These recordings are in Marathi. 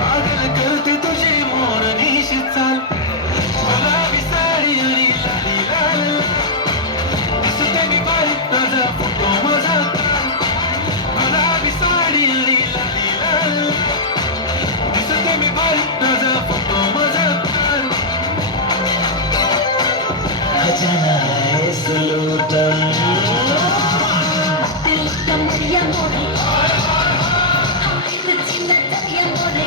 पागल करते तुझे मोरनीशी चाल गुलाबी साडी आणि लाली लाल दिसते मी बारीक ताजा फोटो माझा काल गुलाबी साडी आणि लाली लाल दिसते मी बारीक ताजा फोटो माझा काल खजाना है सलूटन Te gusta María More. Ay, Regina María More.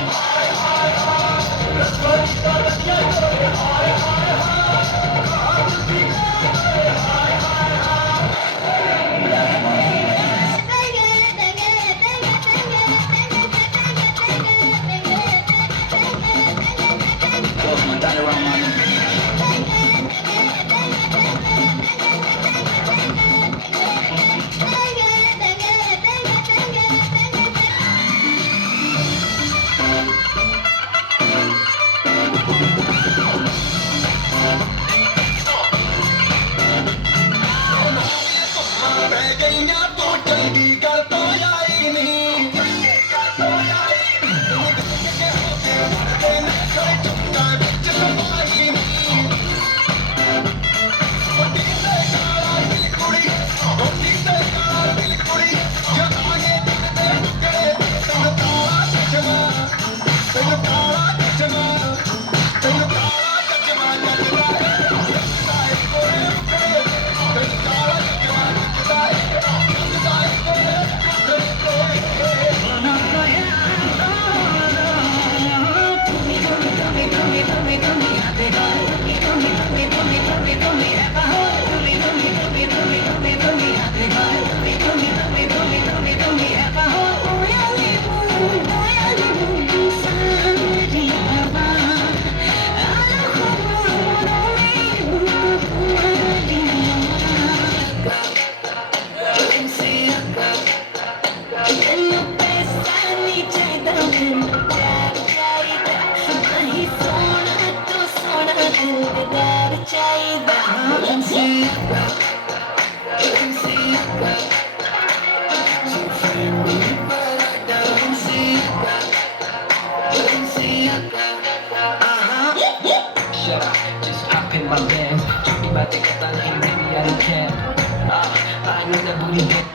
Shut up, just hop in my Benz. Talking about the got maybe I don't care. I know that booty get